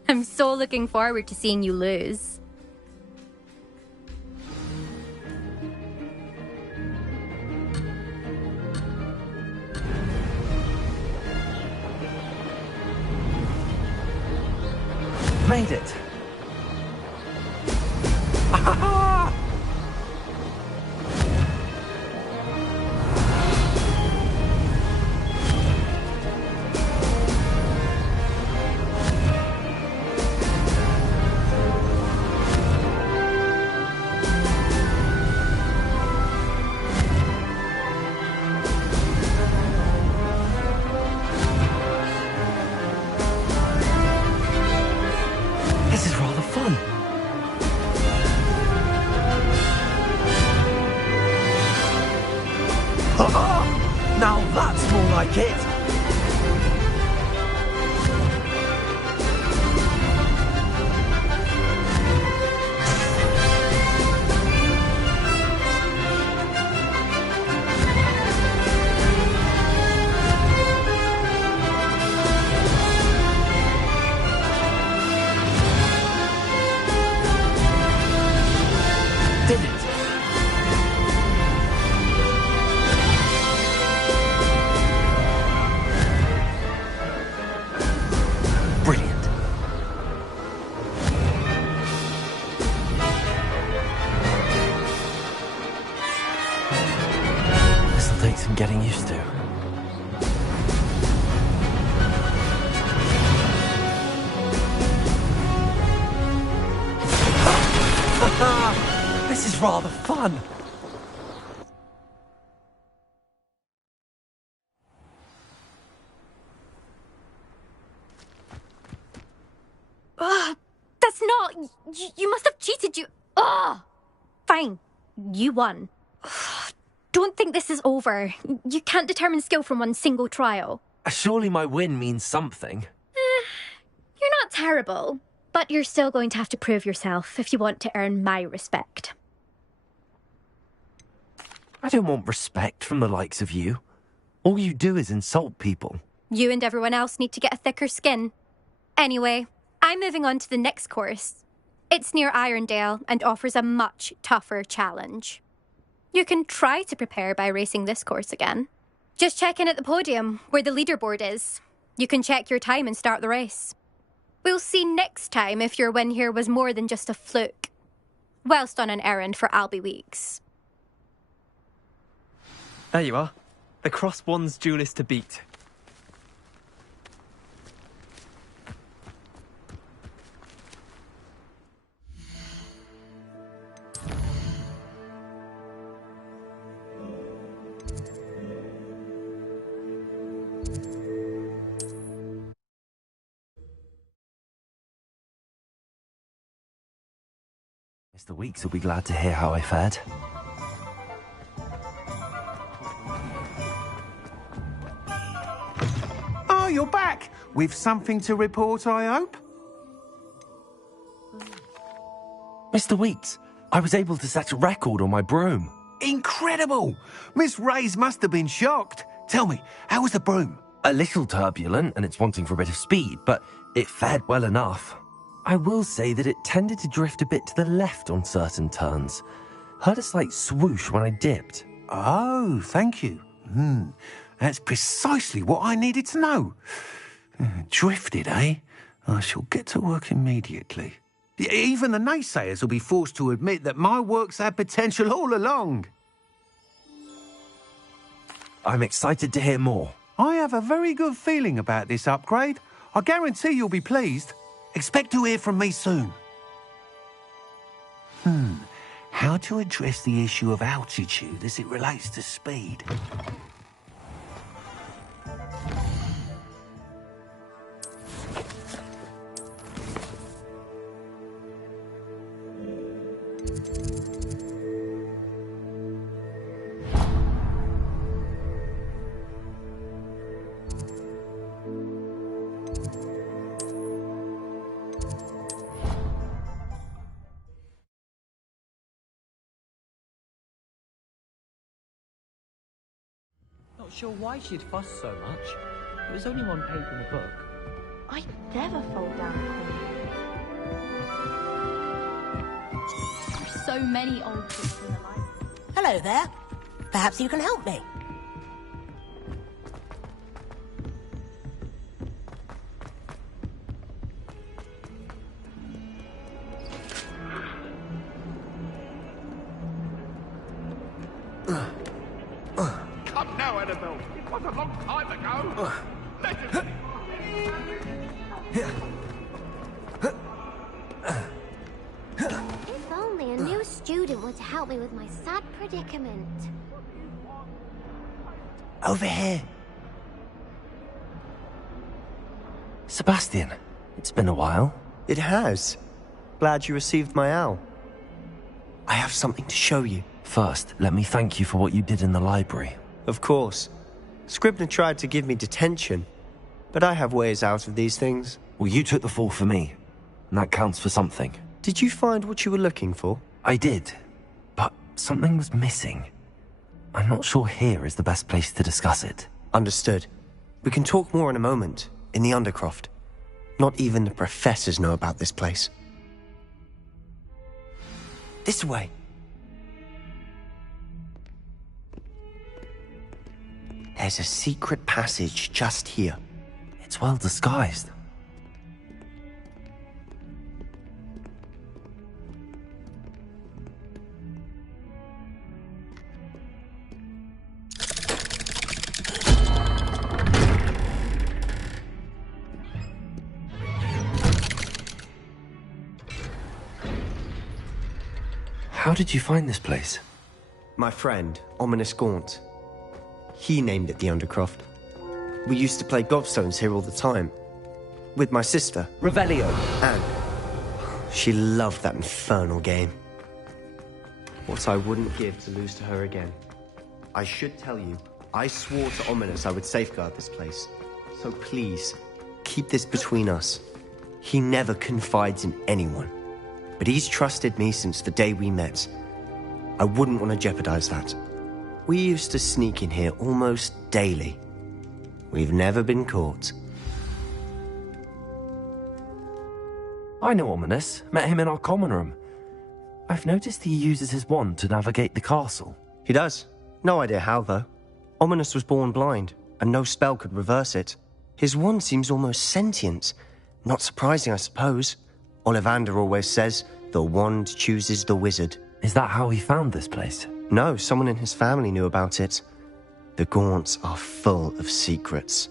I'm so looking forward to seeing you lose. Made it. Ah! This is rather fun. Now that's more like it. Did it. Brilliant. This'll take some getting used to. This is rather fun. That's not... You must have cheated, you... Ugh! Fine. You won. Don't think this is over. You can't determine skill from one single trial. Surely my win means something. You're not terrible. But you're still going to have to prove yourself if you want to earn my respect. I don't want respect from the likes of you. All you do is insult people. You and everyone else need to get a thicker skin. Anyway, I'm moving on to the next course. It's near Irondale and offers a much tougher challenge. You can try to prepare by racing this course again. Just check in at the podium, where the leaderboard is. You can check your time and start the race. We'll see next time if your win here was more than just a fluke, whilst on an errand for Albie Weeks. There you are. The Cross Wands duelist to beat. Mr. Weeks will be glad to hear how I fared. Oh, you're back! With something to report, I hope? Mr. Weeks, I was able to set a record on my broom. Incredible! Miss Reyes must have been shocked. Tell me, how was the broom? A little turbulent, and it's wanting for a bit of speed, but it fared well enough. I will say that it tended to drift a bit to the left on certain turns. Heard a slight swoosh when I dipped. Oh, thank you. That's precisely what I needed to know. Drifted, eh? I shall get to work immediately. Even the naysayers will be forced to admit that my work's had potential all along. I'm excited to hear more. I have a very good feeling about this upgrade. I guarantee you'll be pleased. Expect to hear from me soon. How to address the issue of altitude as it relates to speed? Not sure why she'd fuss so much. It was only one page in the book. I'd never fall down a corner. There's so many old books in the library. Hello there. Perhaps you can help me. Come now, Annabelle. It was a long time ago. If only a new student were to help me with my sad predicament. Over here. Sebastian, it's been a while. It has. Glad you received my owl. I have something to show you. First, let me thank you for what you did in the library. Of course. Scribner tried to give me detention, but I have ways out of these things. Well, you took the fall for me, and that counts for something. Did you find what you were looking for? I did, but something was missing. I'm not sure here is the best place to discuss it. Understood. We can talk more in a moment, in the Undercroft. Not even the professors know about this place. This way. There's a secret passage just here. It's well disguised. How did you find this place? My friend, Ominous Gaunt. He named it the Undercroft. We used to play gobstones here all the time. With my sister. Revelio. Anne. She loved that infernal game. What I wouldn't give to lose to her again. I should tell you, I swore to Ominous I would safeguard this place. So please, keep this between us. He never confides in anyone. But he's trusted me since the day we met. I wouldn't want to jeopardize that. We used to sneak in here almost daily. We've never been caught. I know Ominous. Met him in our common room. I've noticed he uses his wand to navigate the castle. He does. No idea how, though. Ominous was born blind, and no spell could reverse it. His wand seems almost sentient. Not surprising, I suppose. Ollivander always says, the wand chooses the wizard. Is that how he found this place? No, someone in his family knew about it. The Gaunts are full of secrets.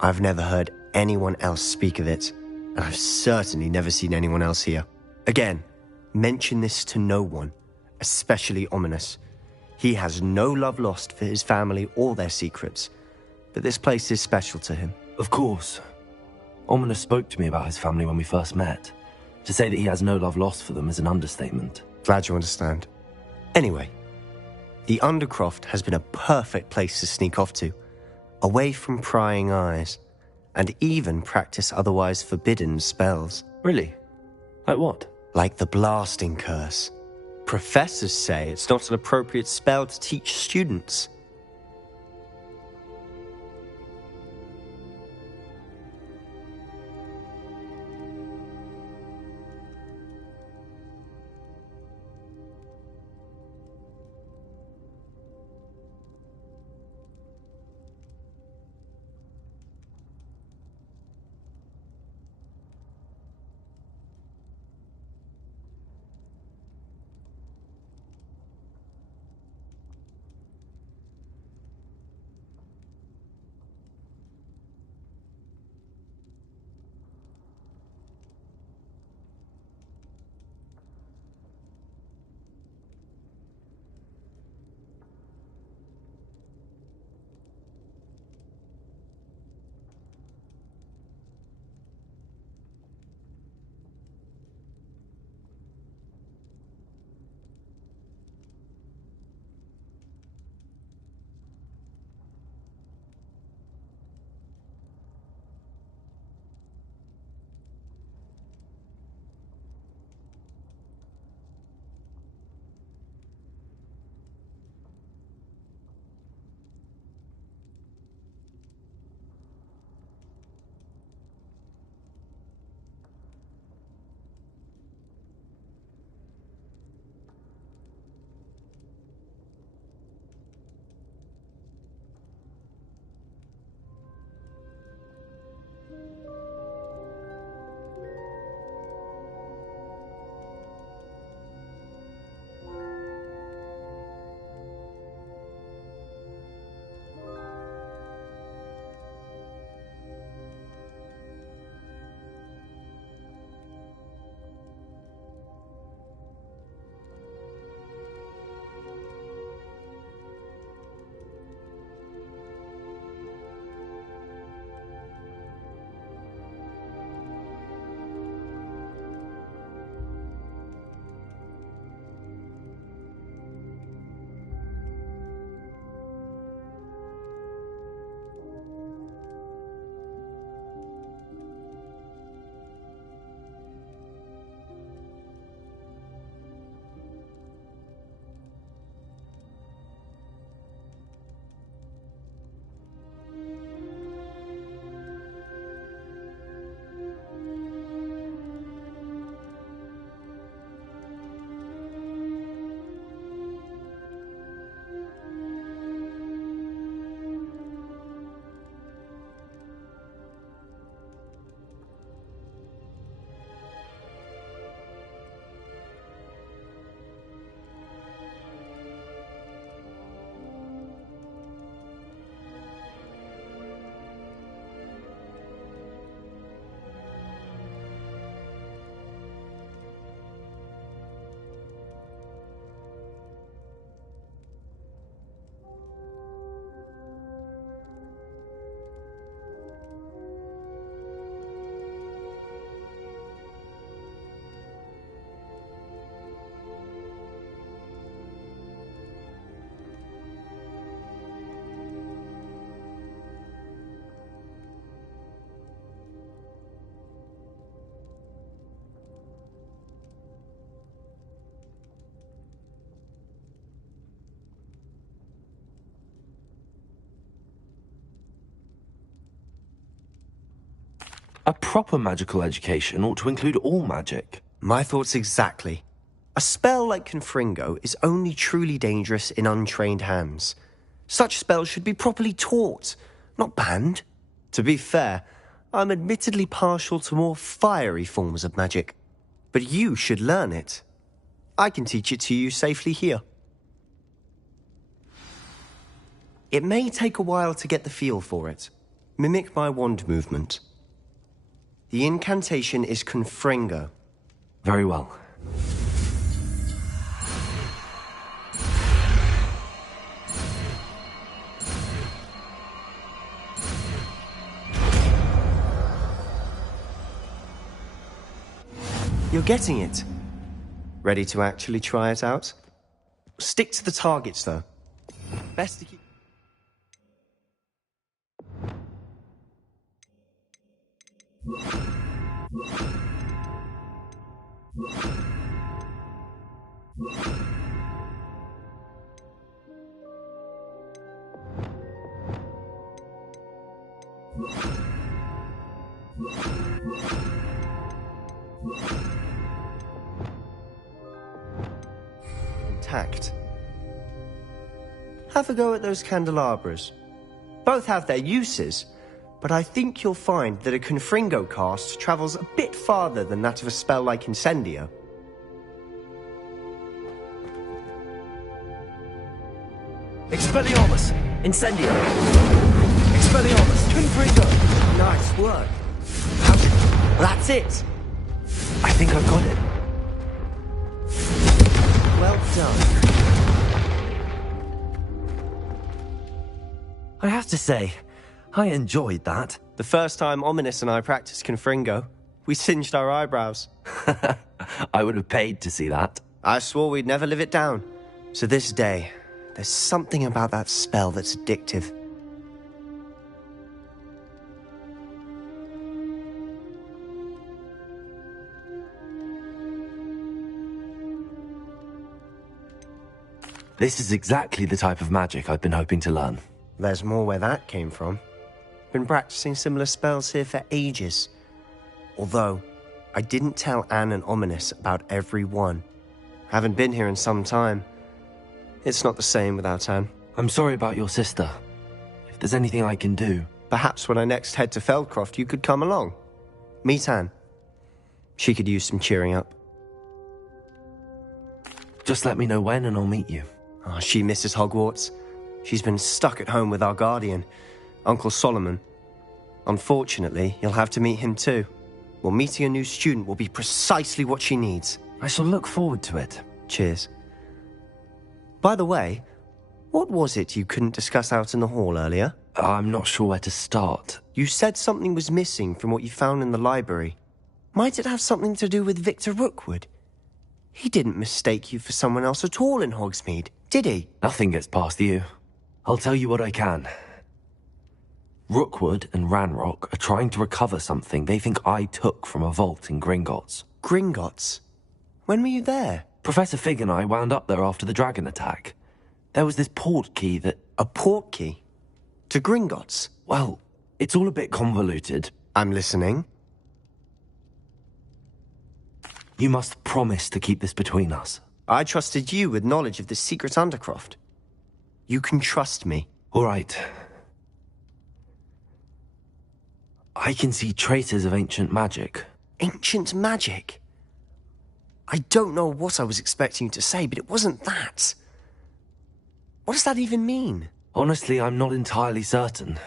I've never heard anyone else speak of it, and I've certainly never seen anyone else here. Again, mention this to no one, especially Ominous. He has no love lost for his family or their secrets, but this place is special to him. Of course. Ominous spoke to me about his family when we first met. To say that he has no love lost for them is an understatement. Glad you understand. Anyway, the Undercroft has been a perfect place to sneak off to, away from prying eyes, and even practice otherwise forbidden spells. Really? Like what? Like the Blasting Curse. Professors say it's not an appropriate spell to teach students. A proper magical education ought to include all magic. My thoughts exactly. A spell like Confringo is only truly dangerous in untrained hands. Such spells should be properly taught, not banned. To be fair, I'm admittedly partial to more fiery forms of magic. But you should learn it. I can teach it to you safely here. It may take a while to get the feel for it. Mimic my wand movement. The incantation is Confringo. Very well. You're getting it. Ready to actually try it out? Stick to the targets, though. Best to keep... Intact. Have a go at those candelabras. Both have their uses, but I think you'll find that a Confringo cast travels a bit farther than that of a spell like Incendio. Expelliarmus! Incendio! Expelliarmus! Confringo! Nice work. That's it! I think I've got it. Well done. I have to say, I enjoyed that. The first time Ominous and I practiced Confringo, we singed our eyebrows. I would have paid to see that. I swore we'd never live it down. So this day, there's something about that spell that's addictive. This is exactly the type of magic I've been hoping to learn. There's more where that came from. Been practicing similar spells here for ages. Although, I didn't tell Anne and Ominous about every one. Haven't been here in some time. It's not the same without Anne. I'm sorry about your sister. If there's anything I can do... Perhaps when I next head to Feldcroft, you could come along. Meet Anne. She could use some cheering up. Just let me know when and I'll meet you. Oh, she misses Hogwarts. She's been stuck at home with our guardian, Uncle Solomon. Unfortunately, you'll have to meet him too. Well, meeting a new student will be precisely what she needs. I shall look forward to it. Cheers. By the way, what was it you couldn't discuss out in the hall earlier? I'm not sure where to start. You said something was missing from what you found in the library. Might it have something to do with Victor Rookwood? He didn't mistake you for someone else at all in Hogsmeade, did he? Nothing gets past you. I'll tell you what I can. Rookwood and Ranrock are trying to recover something they think I took from a vault in Gringotts. Gringotts? When were you there? Professor Fig and I wound up there after the dragon attack. There was this port key that... A port key? To Gringotts? Well, it's all a bit convoluted. I'm listening. You must promise to keep this between us. I trusted you with knowledge of the secret Undercroft. You can trust me. All right. I can see traces of ancient magic. Ancient magic? I don't know what I was expecting you to say, but it wasn't that. What does that even mean? Honestly, I'm not entirely certain.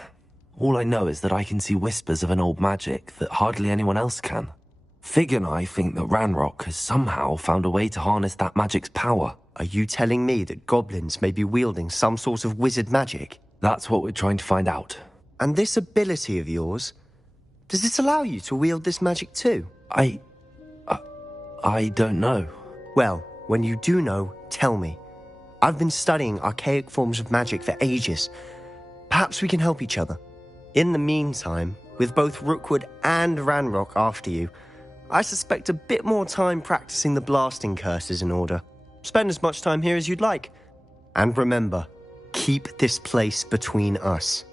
All I know is that I can see whispers of an old magic that hardly anyone else can. Fig and I think that Ranrock has somehow found a way to harness that magic's power. Are you telling me that goblins may be wielding some sort of wizard magic? That's what we're trying to find out. And this ability of yours, does it allow you to wield this magic too? I don't know. Well, when you do know, tell me. I've been studying archaic forms of magic for ages. Perhaps we can help each other. In the meantime, with both Rookwood and Ranrock after you, I suspect a bit more time practicing the blasting curse is in order. Spend as much time here as you'd like. And remember, keep this place between us.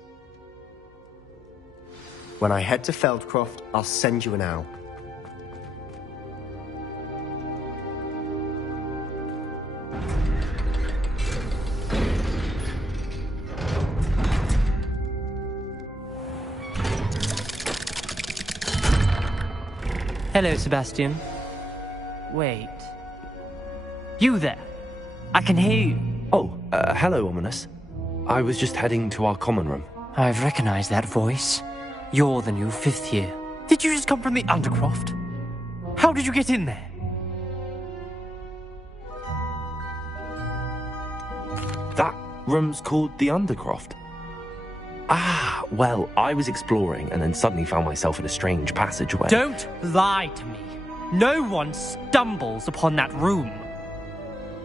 When I head to Feldcroft, I'll send you an owl. Hello, Sebastian. Wait. You there? I can hear you. Oh, hello, Ominous. I was just heading to our common room. I've recognized that voice. You're the new 5th year. Did you just come from the Undercroft? How did you get in there? That room's called the Undercroft. Ah, well, I was exploring and then suddenly found myself in a strange passageway. Don't lie to me. No one stumbles upon that room.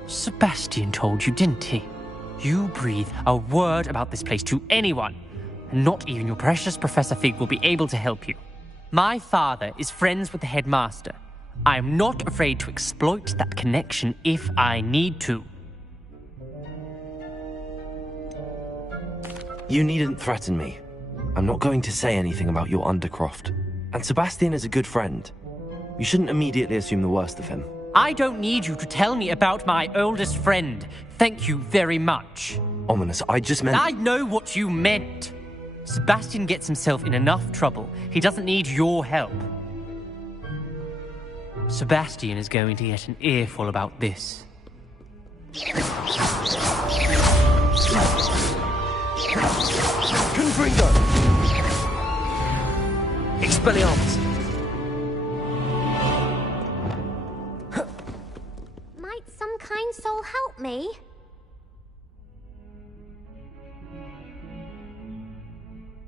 Sebastian told you, didn't he? You breathe a word about this place to anyone, and not even your precious Professor Fig will be able to help you. My father is friends with the headmaster. I am not afraid to exploit that connection if I need to. You needn't threaten me. I'm not going to say anything about your Undercroft. And Sebastian is a good friend. You shouldn't immediately assume the worst of him. I don't need you to tell me about my oldest friend. Thank you very much. Ominous, I just meant... I know what you meant. Sebastian gets himself in enough trouble. He doesn't need your help. Sebastian is going to get an earful about this. Confringo! Expelliarmus! Might some kind soul help me?